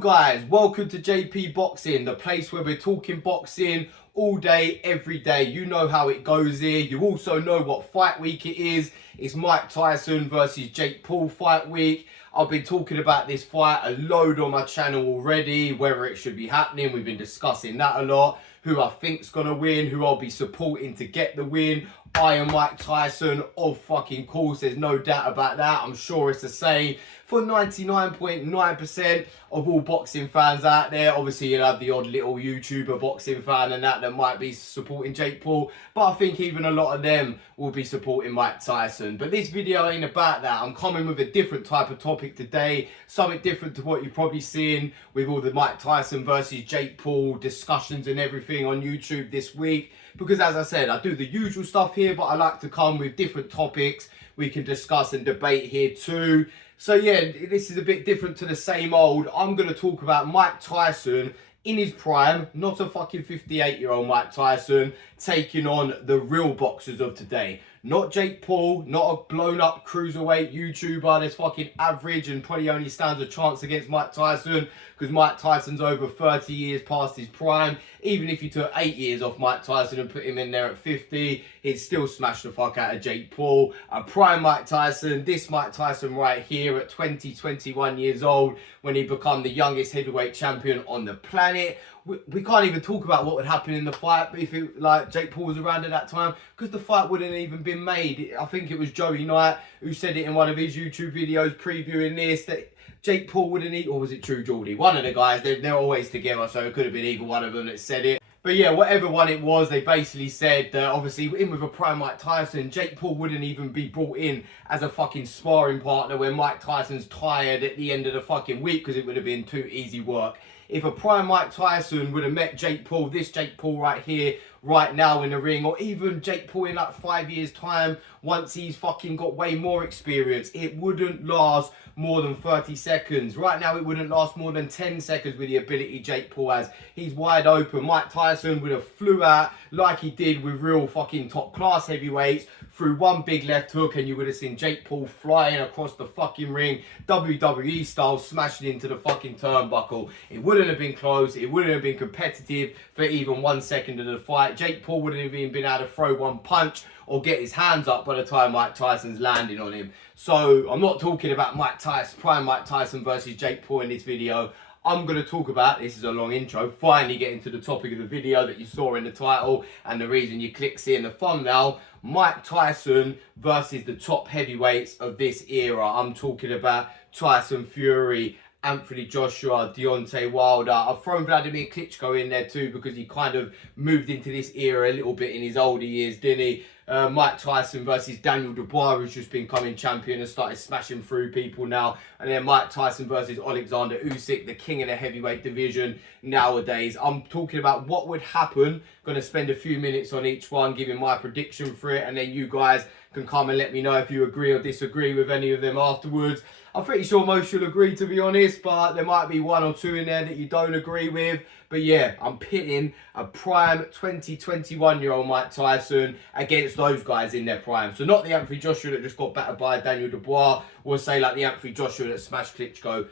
guys, welcome to JP Boxing, the place where we're talking boxing all day, every day. You know how it goes here. You also know what fight week it is. It's Mike Tyson versus Jake Paul fight week. I've been talking about this fight a load on my channel already, whether it should be happening. We've been discussing that a lot. Who I think's gonna win, who I'll be supporting to get the win. I am Mike Tyson, of fucking course, there's no doubt about that. I'm sure it's the same for 99.9% of all boxing fans out there. Obviously, you'll have the odd little YouTuber boxing fan and that might be supporting Jake Paul, but I think even a lot of them will be supporting Mike Tyson. But this video ain't about that. I'm coming with a different type of topic today, something different to what you've probably seen with all the Mike Tyson versus Jake Paul discussions and everything on YouTube this week. Because as I said, I do the usual stuff here, but I like to come with different topics we can discuss and debate here too. So yeah, this is a bit different to the same old. I'm going to talk about Mike Tyson in his prime, not a fucking 58-year-old Mike Tyson, taking on the real boxers of today. Not Jake Paul, not a blown-up cruiserweight YouTuber that's fucking average and probably only stands a chance against Mike Tyson because Mike Tyson's over 30 years past his prime. Even if you took 8 years off Mike Tyson and put him in there at 50, he'd still smash the fuck out of Jake Paul. A prime Mike Tyson, this Mike Tyson right here at 21 years old when he became the youngest heavyweight champion on the planet. We can't even talk about what would happen in the fight if it, like Jake Paul was around at that time, because the fight wouldn't even been made. I think it was Joey Knight who said it in one of his YouTube videos previewing this, that Jake Paul wouldn't eat, or was it True Geordie? One of the guys, they're always together, so it could have been either one of them that said it. But yeah, whatever one it was, they basically said that obviously in with a prime Mike Tyson, Jake Paul wouldn't even be brought in as a fucking sparring partner when Mike Tyson's tired at the end of the fucking week, because it would have been too easy work. If a prime Mike Tyson would have met Jake Paul, this Jake Paul right here, right now in the ring, or even Jake Paul in like 5 years time, once he's fucking got way more experience, it wouldn't last more than 30 seconds. Right now, it wouldn't last more than 10 seconds with the ability Jake Paul has. He's wide open. Mike Tyson would have flew out like he did with real fucking top class heavyweights through one big left hook, and you would have seen Jake Paul flying across the fucking ring, WWE style, smashing into the fucking turnbuckle. It wouldn't have been close. It wouldn't have been competitive for even 1 second of the fight. Jake Paul wouldn't have even been able to throw one punch or get his hands up by the time Mike Tyson's landing on him. So I'm not talking about Mike Tyson, prime Mike Tyson versus Jake Paul in this video. I'm going to talk about, this is a long intro, finally getting to the topic of the video that you saw in the title and the reason you click see in the thumbnail, Mike Tyson versus the top heavyweights of this era. I'm talking about Tyson Fury, Anthony Joshua, Deontay Wilder. I've thrown Vladimir Klitschko in there too because he kind of moved into this era a little bit in his older years, didn't he? Mike Tyson versus Daniel Dubois, who's just been coming champion and started smashing through people now. And then Mike Tyson versus Alexander Usyk, the king of the heavyweight division nowadays. I'm talking about what would happen. Going to spend a few minutes on each one, giving my prediction for it. And then you guys can come and let me know if you agree or disagree with any of them afterwards. I'm pretty sure most you'll agree, to be honest, but there might be one or two in there that you don't agree with. But yeah, I'm pitting a prime 21-year-old Mike Tyson against those guys in their prime. So not the Anthony Joshua that just got battered by Daniel Dubois, or say like the Anthony Joshua that smashed Klitschko,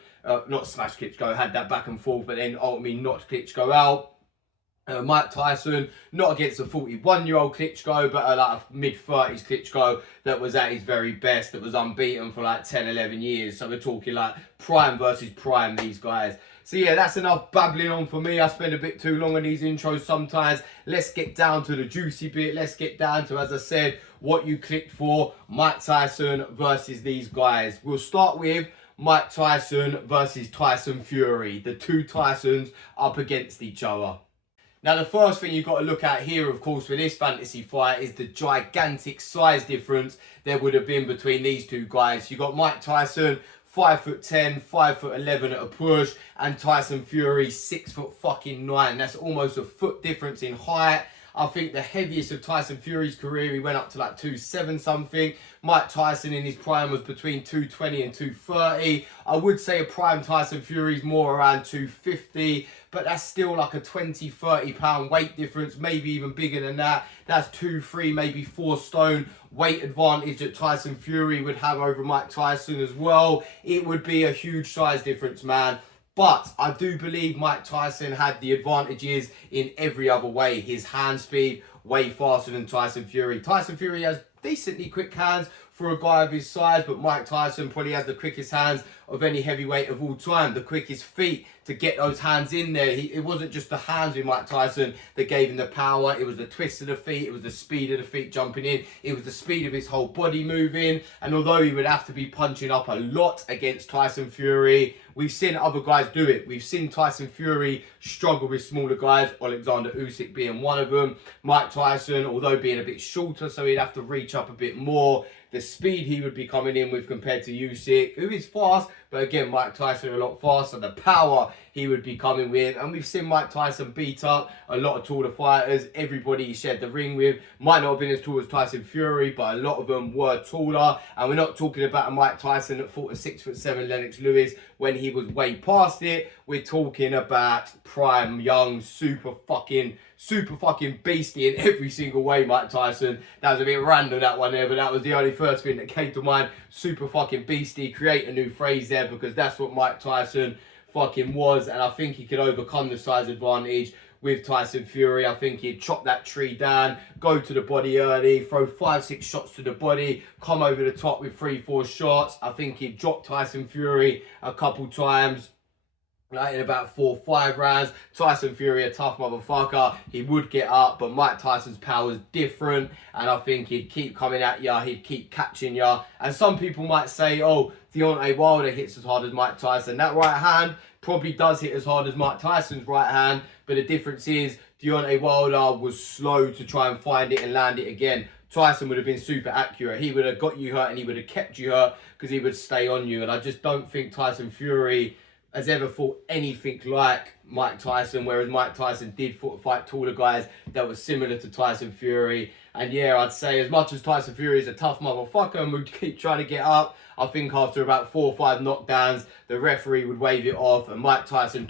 not smashed Klitschko, had that back and forth, but then ultimately knocked Klitschko out. Mike Tyson, not against a 41-year-old Klitschko, but like a mid-30s Klitschko that was at his very best, that was unbeaten for like 10, 11 years. So we're talking like prime versus prime, these guys. So yeah, that's enough babbling on for me. I spend a bit too long on these intros sometimes. Let's get down to the juicy bit. Let's get down to, as I said, what you clicked for. Mike Tyson versus these guys. We'll start with Mike Tyson versus Tyson Fury. The two Tysons up against each other. Now, the first thing you've got to look at here, of course, for this fantasy fight is the gigantic size difference there would have been between these two guys. You've got Mike Tyson, 5'10", 5'11" at a push, and Tyson Fury, 6'9". That's almost a foot difference in height. I think the heaviest of Tyson Fury's career, he went up to like 207 something. Mike Tyson in his prime was between 220 and 230. I would say a prime Tyson Fury's more around 250, but that's still like a 20, 30 pound weight difference, maybe even bigger than that. That's 2, 3, maybe 4 stone weight advantage that Tyson Fury would have over Mike Tyson as well. It would be a huge size difference, man. But I do believe Mike Tyson had the advantages in every other way. His hand speed, way faster than Tyson Fury. Tyson Fury has decently quick hands for a guy of his size, but Mike Tyson probably has the quickest hands of any heavyweight of all time, the quickest feet to get those hands in there. It wasn't just the hands with Mike Tyson that gave him the power, it was the twist of the feet, it was the speed of the feet jumping in, it was the speed of his whole body moving. And although he would have to be punching up a lot against Tyson Fury, we've seen other guys do it. We've seen Tyson Fury struggle with smaller guys, Alexander Usyk being one of them. Mike Tyson, although being a bit shorter, so he'd have to reach up a bit more, the speed he would be coming in with compared to Usyk, who is fast, but again, Mike Tyson a lot faster, the power he would be coming with. And we've seen Mike Tyson beat up a lot of taller fighters. Everybody he shared the ring with might not have been as tall as Tyson Fury, but a lot of them were taller. And we're not talking about a Mike Tyson that fought a 6'7" Lennox Lewis when he was way past it. We're talking about prime, young, super fucking beastie in every single way, Mike Tyson. That was a bit random, that one there, but that was the only first thing that came to mind. Super fucking beastie. Create a new phrase there, because that's what Mike Tyson fucking was. And I think he could overcome the size advantage with Tyson Fury. I think he'd chop that tree down, go to the body early, throw 5-6 shots to the body, come over the top with 3-4 shots. I think he'd drop Tyson Fury a couple times, like in about 4-5 rounds. Tyson Fury, a tough motherfucker, he would get up, but Mike Tyson's power is different, and I think he'd keep coming at ya, he'd keep catching ya. And some people might say, oh, Deontay Wilder hits as hard as Mike Tyson. That right hand probably does hit as hard as Mike Tyson's right hand, but the difference is Deontay Wilder was slow to try and find it and land it again. Tyson would have been super accurate. He would have got you hurt and he would have kept you hurt because he would stay on you. And I just don't think Tyson Fury has ever fought anything like Mike Tyson, whereas Mike Tyson did fight taller guys that were similar to Tyson Fury. And yeah, I'd say as much as Tyson Fury is a tough motherfucker and would keep trying to get up, I think after about 4 or 5 knockdowns, the referee would wave it off, and Mike Tyson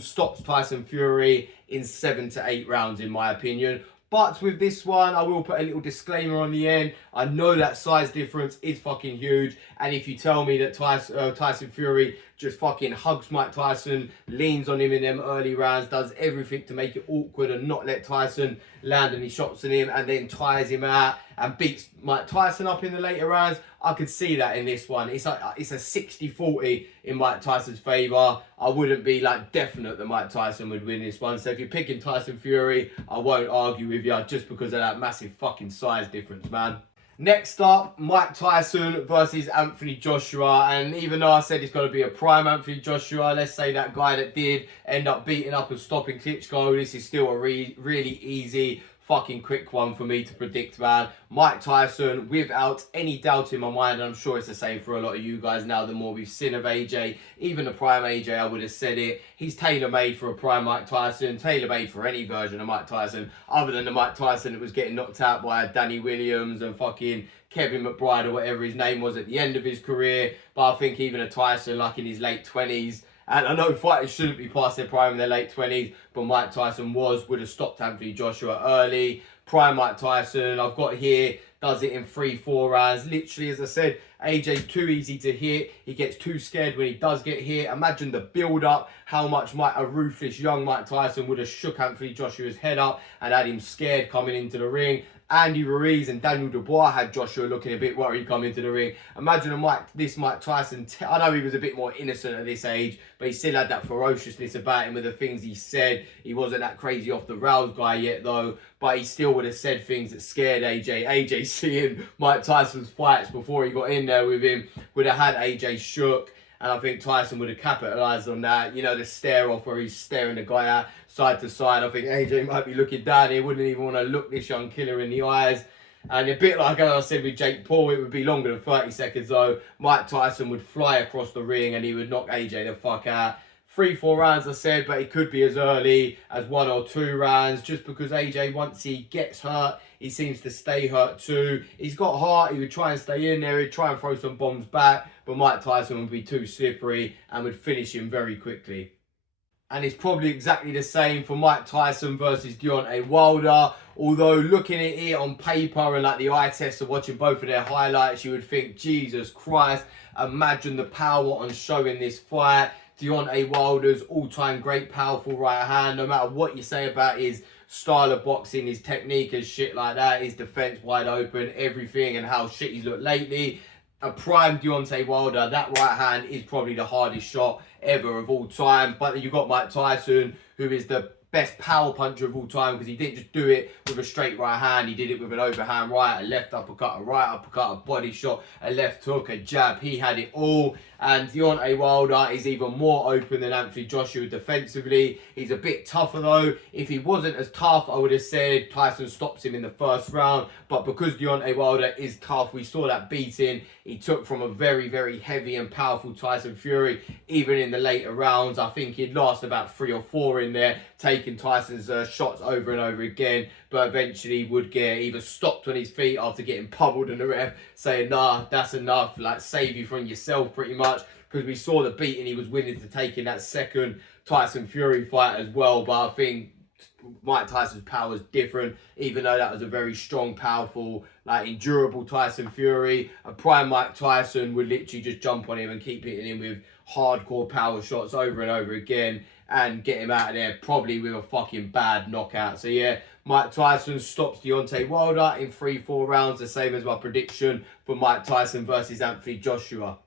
stops Tyson Fury in 7 to 8 rounds, in my opinion. But with this one, I will put a little disclaimer on the end. I know that size difference is fucking huge. And if you tell me that Tyson Fury just fucking hugs Mike Tyson, leans on him in them early rounds, does everything to make it awkward and not let Tyson land any shots on him, and then tires him out and beats Mike Tyson up in the later rounds, I could see that in this one. It's a 60-40 in Mike Tyson's favour. I wouldn't be like definite that Mike Tyson would win this one. So if you're picking Tyson Fury, I won't argue with you just because of that massive fucking size difference, man. Next up, Mike Tyson versus Anthony Joshua. And even though I said it's got to be a prime Anthony Joshua, let's say that guy that did end up beating up and stopping Klitschko, this is still a really easy fucking quick one for me to predict, man. Mike Tyson, without any doubt in my mind, and I'm sure it's the same for a lot of you guys now, the more we've seen of AJ, even the prime AJ, I would have said it. He's tailor-made for a prime Mike Tyson, tailor-made for any version of Mike Tyson, other than the Mike Tyson that was getting knocked out by Danny Williams and fucking Kevin McBride or whatever his name was at the end of his career. But I think even a Tyson, like in his late 20s, and I know fighters shouldn't be past their prime in their late 20s, but Mike Tyson would have stopped Anthony Joshua early. Prime Mike Tyson, I've got here, does it in 3-4 rounds. Literally, as I said, AJ's too easy to hit. He gets too scared when he does get hit. Imagine the build-up, how much a ruthless young Mike Tyson would have shook Anthony Joshua's head up and had him scared coming into the ring. Andy Ruiz and Daniel Dubois had Joshua looking a bit worried coming into the ring. Imagine this Mike Tyson, I know he was a bit more innocent at this age, but he still had that ferociousness about him with the things he said. He wasn't that crazy off the rails guy yet though, but he still would have said things that scared AJ. AJ seeing Mike Tyson's fights before he got in there with him would have had AJ shook. And I think Tyson would have capitalised on that. You know, the stare off where he's staring the guy out side to side. I think AJ might be looking down here, wouldn't even want to look this young killer in the eyes. And a bit like I said with Jake Paul, it would be longer than 30 seconds though. Mike Tyson would fly across the ring and he would knock AJ the fuck out. 3-4 rounds, I said, but it could be as early as 1 or 2 rounds, just because AJ, once he gets hurt, he seems to stay hurt too. He's got heart, he would try and stay in there, he'd try and throw some bombs back, but Mike Tyson would be too slippery and would finish him very quickly. And it's probably exactly the same for Mike Tyson versus Deontay Wilder. Although looking at it on paper and like the eye test of watching both of their highlights, you would think, Jesus Christ, imagine the power on show in this fight. Deontay Wilder's all-time great powerful right hand, no matter what you say about his style of boxing, his technique and shit like that, his defense wide open, everything, and how shit he's looked lately. A prime Deontay Wilder, that right hand is probably the hardest shot ever of all time. But then you've got Mike Tyson, who is the best power puncher of all time, because he didn't just do it with a straight right hand, he did it with an overhand right, a left uppercut, a right uppercut, a body shot, a left hook, a jab. He had it all. And Deontay Wilder is even more open than Anthony Joshua defensively. He's a bit tougher though. If he wasn't as tough, I would have said Tyson stops him in the first round. But because Deontay Wilder is tough, we saw that beating he took from a very, very heavy and powerful Tyson Fury. Even in the later rounds, I think he'd last about 3 or 4 in there, taking Tyson's shots over and over again. But eventually would get either stopped on his feet after getting pummeled, and the ref saying, nah, that's enough, like save you from yourself pretty much. Because we saw the beating he was willing to take in that second Tyson Fury fight as well. But I think Mike Tyson's power is different, even though that was a very strong, powerful, like endurable Tyson Fury. A prime Mike Tyson would literally just jump on him and keep hitting him with hardcore power shots over and over again and get him out of there probably with a fucking bad knockout. So yeah, Mike Tyson stops Deontay Wilder in 3-4 rounds, the same as my prediction for Mike Tyson versus Anthony Joshua.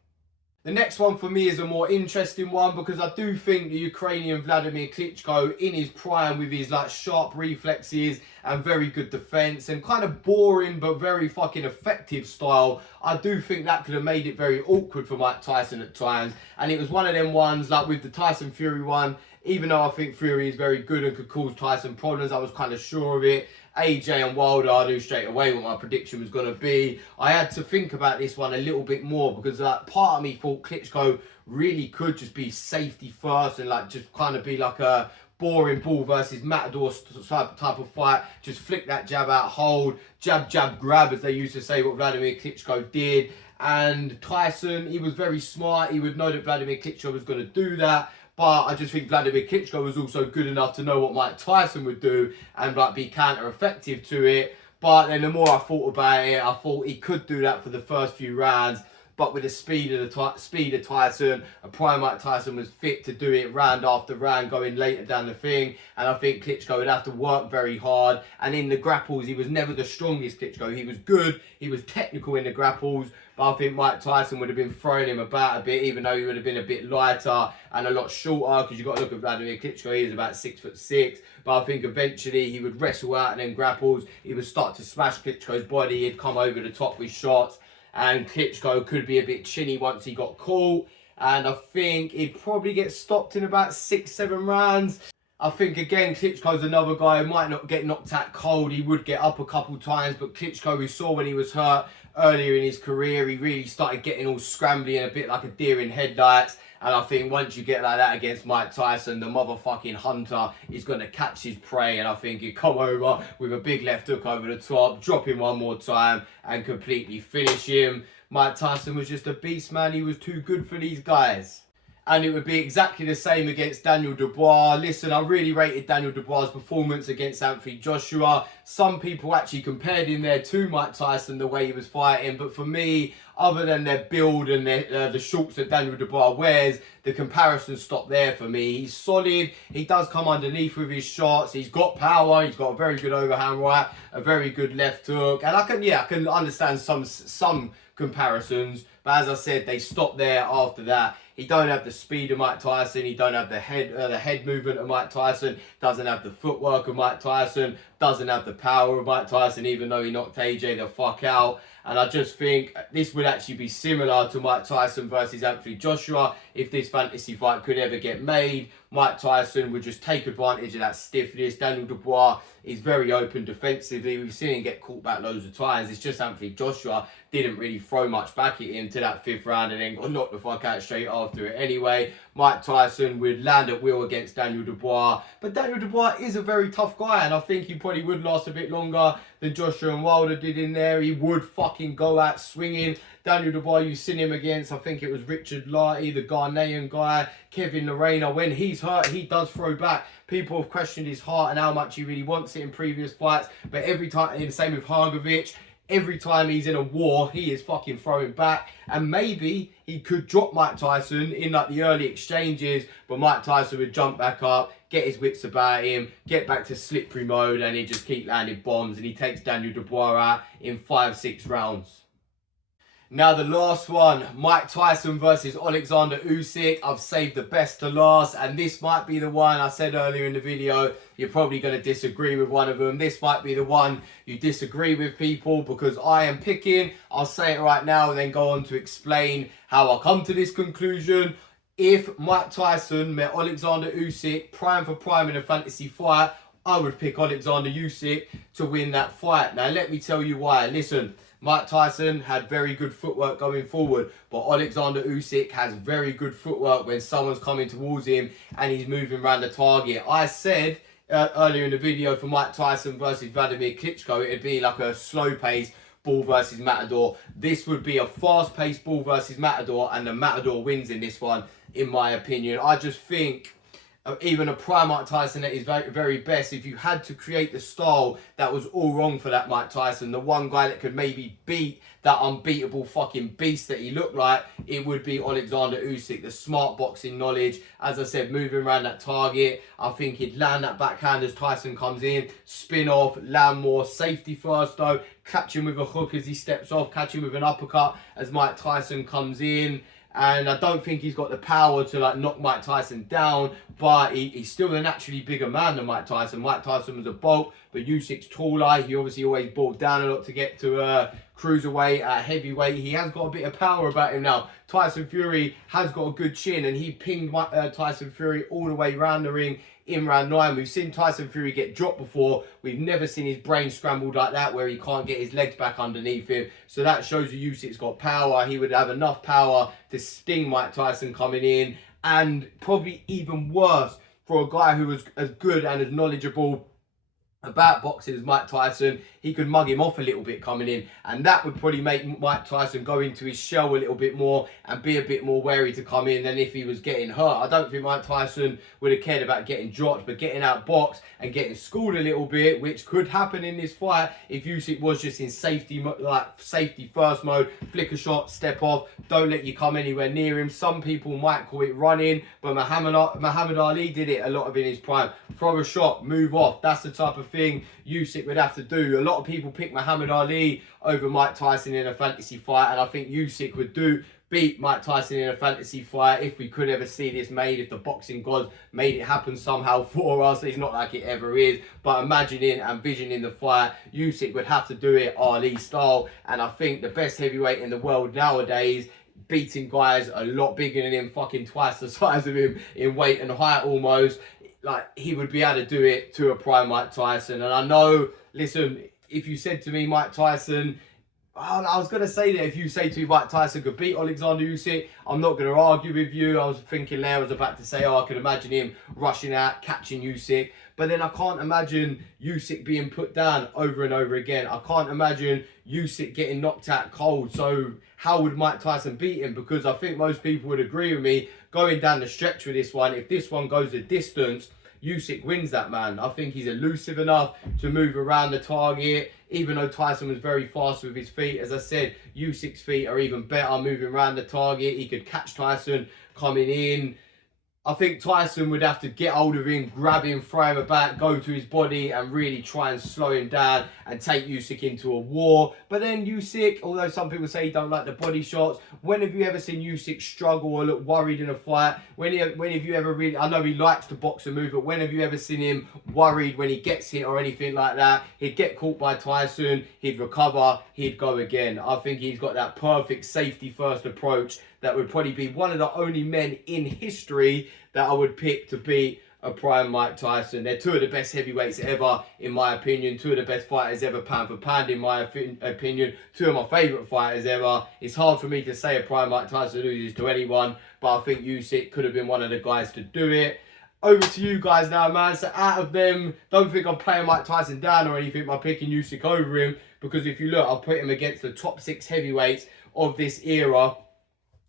The next one for me is a more interesting one, because I do think the Ukrainian Vladimir Klitschko in his prime, with his like sharp reflexes and very good defense and kind of boring but very fucking effective style, I do think that could have made it very awkward for Mike Tyson at times. And it was one of them ones, like with the Tyson Fury one, even though I think Fury is very good and could cause Tyson problems, I was kind of sure of it. AJ and Wilder, I knew straight away what my prediction was going to be. I had to think about this one a little bit more, because like part of me thought Klitschko really could just be safety first and like just kind of be like a boring ball versus matador type of fight. Just flick that jab out, hold, jab, jab, grab, as they used to say what Vladimir Klitschko did. And Tyson, he was very smart. He would know that Vladimir Klitschko was going to do that. But I just think Vladimir Klitschko was also good enough to know what Mike Tyson would do and like be counter-effective to it. But then the more I thought about it, I thought he could do that for the first few rounds. But with the speed of Tyson, a prime Mike Tyson was fit to do it round after round, going later down the thing. And I think Klitschko would have to work very hard. And in the grapples, he was never the strongest Klitschko. He was good, he was technical in the grapples. But I think Mike Tyson would have been throwing him about a bit, even though he would have been a bit lighter and a lot shorter. Because you've got to look at Vladimir Klitschko, he is about 6'6". But I think eventually he would wrestle out and then grapples. He would start to smash Klitschko's body. He'd come over the top with shots. And Klitschko could be a bit chinny once he got caught. And I think he'd probably get stopped in about 6-7 rounds. I think, again, Klitschko's another guy who might not get knocked out cold. He would get up a couple times. But Klitschko, we saw when he was hurt earlier in his career, he really started getting all scrambly and a bit like a deer in headlights. And I think once you get like that against Mike Tyson, the motherfucking hunter is going to catch his prey. And I think he'd come over with a big left hook over the top, drop him one more time and completely finish him. Mike Tyson was just a beast, man. He was too good for these guys. And it would be exactly the same against Daniel Dubois. Listen, I really rated Daniel Dubois' performance against Anthony Joshua. Some people actually compared him there to Mike Tyson, the way he was fighting. But for me, other than their build and the shorts that Daniel Dubois wears, the comparison stopped there for me. He's solid. He does come underneath with his shots. He's got power. He's got a very good overhand right, a very good left hook. And I can understand some comparisons. But as I said, they stopped there after that. He don't have the speed of Mike Tyson. He don't have the head movement of Mike Tyson. Doesn't have the footwork of Mike Tyson. Doesn't have the power of Mike Tyson, even though he knocked AJ the fuck out. And I just think this would actually be similar to Mike Tyson versus Anthony Joshua. If this fantasy fight could ever get made, Mike Tyson would just take advantage of that stiffness. Daniel Dubois is very open defensively. We've seen him get caught back loads of times. It's just Anthony Joshua didn't really throw much back at him to that 5th round and then got knocked the fuck out straight after it anyway. Mike Tyson would land at will against Daniel Dubois. But Daniel Dubois is a very tough guy, and I think he probably would last a bit longer than Joshua and Wilder did in there. He would fucking go out swinging. Daniel Dubois, you've seen him against, I think it was Richard Lartey, the Ghanaian guy, Kevin Lorena. When he's hurt, he does throw back. People have questioned his heart and how much he really wants it in previous fights. But every time, and the same with Hrgovic, every time he's in a war, he is fucking throwing back. And maybe he could drop Mike Tyson in like the early exchanges, but Mike Tyson would jump back up, get his wits about him, get back to slippery mode, and he'd just keep landing bombs. And he takes Daniel Dubois out in 5-6 rounds. Now the last one, Mike Tyson versus Alexander Usyk. I've saved the best to last, and this might be the one I said earlier in the video. You're probably going to disagree with one of them. This might be the one you disagree with, people, because I am picking. I'll say it right now and then go on to explain how I come to this conclusion. If Mike Tyson met Alexander Usyk prime for prime in a fantasy fight, I would pick Alexander Usyk to win that fight. Now let me tell you why. Listen, Mike Tyson had very good footwork going forward, but Alexander Usyk has very good footwork when someone's coming towards him and he's moving around the target. I said earlier in the video for Mike Tyson versus Vladimir Klitschko, it'd be like a slow-paced Bull versus Matador. This would be a fast-paced Bull versus Matador, and the Matador wins in this one, in my opinion. I just think even a prime Mike Tyson at his very, very best, if you had to create the style that was all wrong for that Mike Tyson, the one guy that could maybe beat that unbeatable fucking beast that he looked like, it would be Alexander Usyk. The smart boxing knowledge, as I said, moving around that target. I think he'd land that backhand as Tyson comes in, spin off, land more, safety first though, catch him with a hook as he steps off, catch him with an uppercut as Mike Tyson comes in. And I don't think he's got the power to like knock Mike Tyson down, but he's still a naturally bigger man than Mike Tyson. Mike Tyson was a bulk, but Usyk's taller. He obviously always brought down a lot to get to cruiserweight, heavyweight. He has got a bit of power about him now. Tyson Fury has got a good chin, and he pinged Tyson Fury all the way around the ring in round 9. We've seen Tyson Fury get dropped before. We've never seen his brain scrambled like that, where he can't get his legs back underneath him. So that shows you Usyk's got power. He would have enough power to sting Mike Tyson coming in, and probably even worse for a guy who was as good and as knowledgeable about boxing as Mike Tyson. He could mug him off a little bit coming in, and that would probably make Mike Tyson go into his shell a little bit more and be a bit more wary to come in than if he was getting hurt. I don't think Mike Tyson would have cared about getting dropped, but getting out boxed and getting schooled a little bit, which could happen in this fight if Usyk was just in safety, like safety first mode, flick a shot, step off, don't let you come anywhere near him. Some people might call it running, but Muhammad Ali did it a lot of in his prime. Throw a shot, move off. That's the type of thing Usyk would have to do. A lot of people pick Muhammad Ali over Mike Tyson in a fantasy fight, and I think Usyk would beat Mike Tyson in a fantasy fight if we could ever see this made, if the boxing gods made it happen somehow for us. It's not like it ever is, but imagining and visioning the fight, Usyk would have to do it Ali style, and I think the best heavyweight in the world nowadays, beating guys a lot bigger than him, fucking twice the size of him in weight and height almost, like he would be able to do it to a prime Mike Tyson. And I know, listen, if you said to me Mike Tyson, I was going to say that if you say to me Mike Tyson could beat Alexander Usyk, I'm not going to argue with you. I was thinking there, I was about to say, oh, I could imagine him rushing out, catching Usyk. But then I can't imagine Usyk being put down over and over again. I can't imagine Usyk getting knocked out cold. So how would Mike Tyson beat him? Because I think most people would agree with me, going down the stretch with this one, if this one goes the distance, Usyk wins that, man. I think he's elusive enough to move around the target. Even though Tyson was very fast with his feet, as I said, Usyk's feet are even better moving around the target. He could catch Tyson coming in. I think Tyson would have to get hold of him, grab him, throw him about, go to his body and really try and slow him down and take Usyk into a war. But then Usyk, although some people say he don't like the body shots, when have you ever seen Usyk struggle or look worried in a fight? When have you ever really, I know he likes to box and move, but when have you ever seen him worried when he gets hit or anything like that? He'd get caught by Tyson, he'd recover, he'd go again. I think he's got that perfect safety first approach that would probably be one of the only men in history that I would pick to beat a prime Mike Tyson. They're two of the best heavyweights ever, in my opinion. Two of the best fighters ever, pound for pound, in my opinion. Two of my favourite fighters ever. It's hard for me to say a prime Mike Tyson loses to anyone, but I think Usyk could have been one of the guys to do it. Over to you guys now, man. So out of them, don't think I'm playing Mike Tyson down or anything by picking Usyk over him, because if you look, I'll put him against the top 6 heavyweights of this era.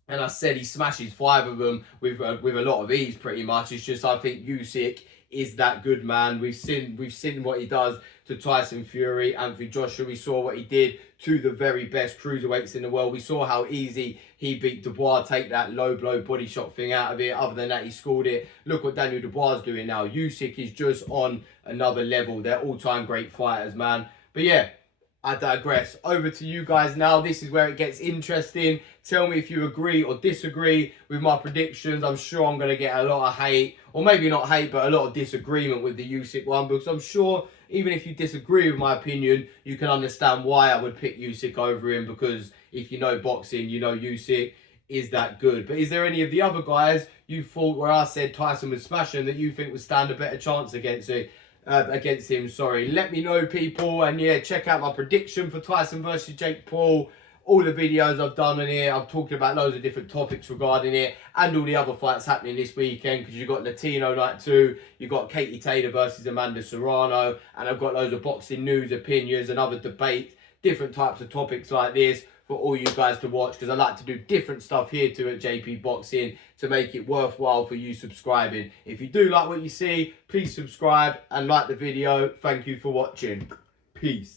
And I said he smashes 5 of them with a lot of ease, pretty much. It's just I think Usyk is that good, man. We've seen what he does to Tyson Fury, Anthony Joshua. We saw what he did to the very best cruiserweights in the world. We saw how easy he beat Dubois, take that low blow body shot thing out of it. Other than that, he scored it. Look what Daniel Dubois is doing now. Usyk is just on another level. They're all-time great fighters, man. But yeah, I digress. Over to you guys now. This is where it gets interesting. Tell me if you agree or disagree with my predictions. I'm sure I'm going to get a lot of hate, or maybe not hate, but a lot of disagreement with the Usyk one, because I'm sure even if you disagree with my opinion, you can understand why I would pick Usyk over him, because if you know boxing, you know Usyk is that good. But is there any of the other guys you thought, where I said Tyson would smash him, that you think would stand a better chance against it? Against him, sorry. Let me know, people. And yeah, check out my prediction for Tyson versus Jake Paul. All the videos I've done on here, I've talked about loads of different topics regarding it, and all the other fights happening this weekend, because you've got Latino Night 2, you've got Katie Taylor versus Amanda Serrano, and I've got loads of boxing news, opinions, and other debates, different types of topics like this for all you guys to watch, because I like to do different stuff here too at JP Boxing to make it worthwhile for you subscribing. If you do like what you see, please subscribe and like the video. Thank you for watching. Peace.